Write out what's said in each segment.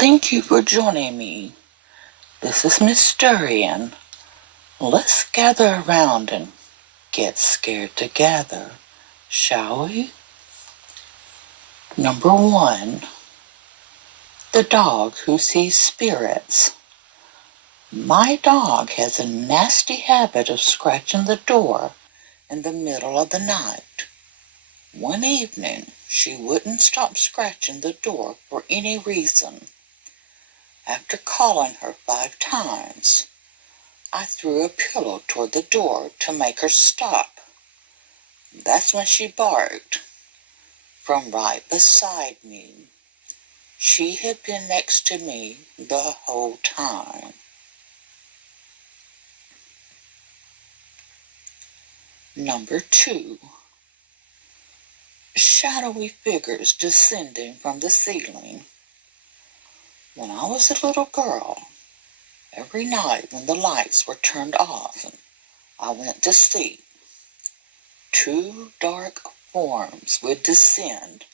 Thank you for joining me. This is Miss Durian. Let's gather around and get scared together, shall we? Number 1. The dog who sees spirits. My dog has a nasty habit of scratching the door in the middle of the night. One evening, she wouldn't stop scratching the door for any reason. After calling her 5 times, I threw a pillow toward the door to make her stop. That's when she barked from right beside me. She had been next to me the whole time. Number 2. Shadowy figures descending from the ceiling. When I was a little girl, every night when the lights were turned off and I went to sleep, 2 dark forms would descend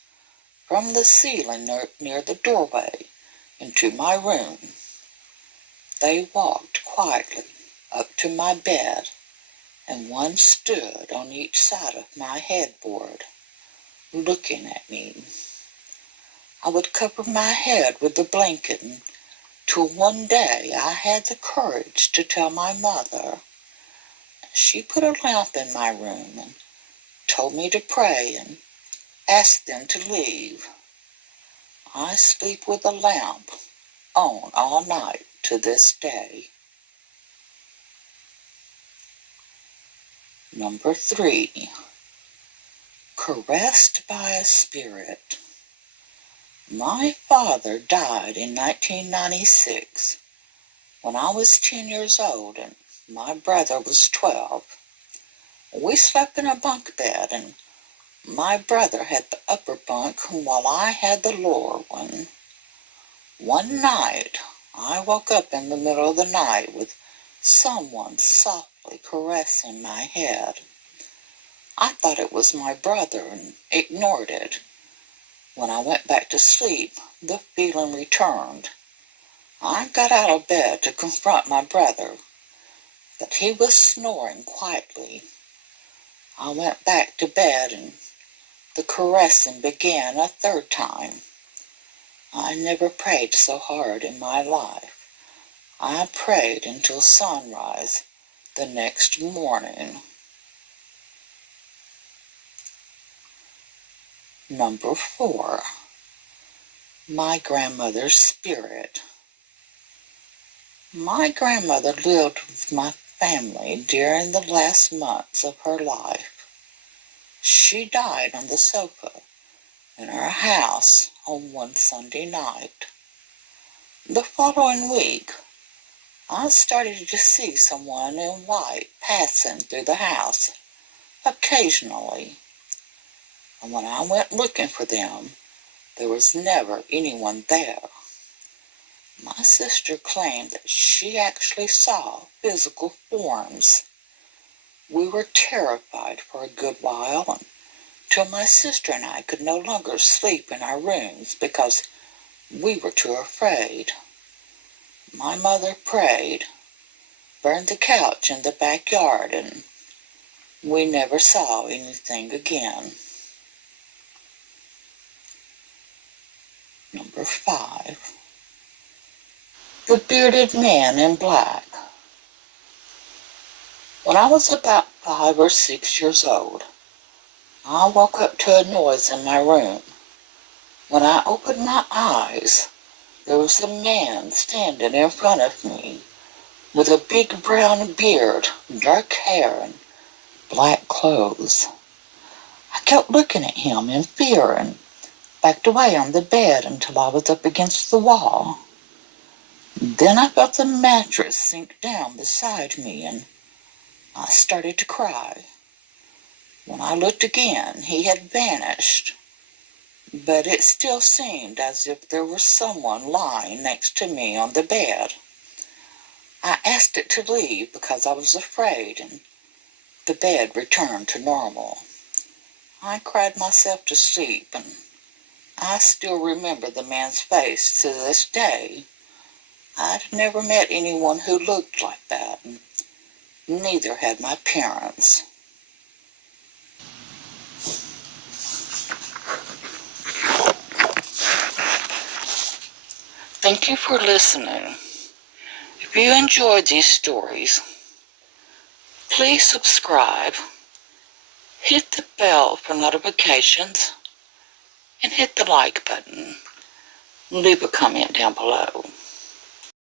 from the ceiling near the doorway into my room. They walked quietly up to my bed, and one stood on each side of my headboard, looking at me. I would cover my head with the blanket until one day I had the courage to tell my mother. She put a lamp in my room and told me to pray and ask them to leave. I sleep with the lamp on all night to this day. Number 3. Caressed by a spirit. My father died in 1996 when I was 10 years old and my brother was 12. We slept in a bunk bed and my brother had the upper bunk while I had the lower one. One night, I woke up in the middle of the night with someone softly caressing my head. I thought it was my brother and ignored it. When I went back to sleep, the feeling returned. I got out of bed to confront my brother, but he was snoring quietly. I went back to bed and the caressing began a 3rd time. I never prayed so hard in my life. I prayed until sunrise the next morning. Number 4. My grandmother's spirit. My grandmother lived with my family during the last months of her life. She died on the sofa in our house on one Sunday night. The following week, I started to see someone in white passing through the house occasionally. And when I went looking for them, there was never anyone there. My sister claimed that she actually saw physical forms. We were terrified for a good while until my sister and I could no longer sleep in our rooms because we were too afraid. My mother prayed, burned the couch in the backyard, and we never saw anything again. Number 5. The bearded man in black. When I was about 5 or 6 years old, I woke up to a noise in my room. When I opened my eyes, there was a man standing in front of me with a big brown beard, dark hair, and black clothes. I kept looking at him in fear and backed away on the bed until I was up against the wall. Then I felt the mattress sink down beside me and I started to cry. When I looked again, he had vanished, but it still seemed as if there was someone lying next to me on the bed. I asked it to leave because I was afraid, and the bed returned to normal. I cried myself to sleep, and I still remember the man's face to this day. I'd never met anyone who looked like that, and neither had my parents. Thank you for listening. If you enjoyed these stories, please subscribe, hit the bell for notifications, and hit the like button. Leave a comment down below.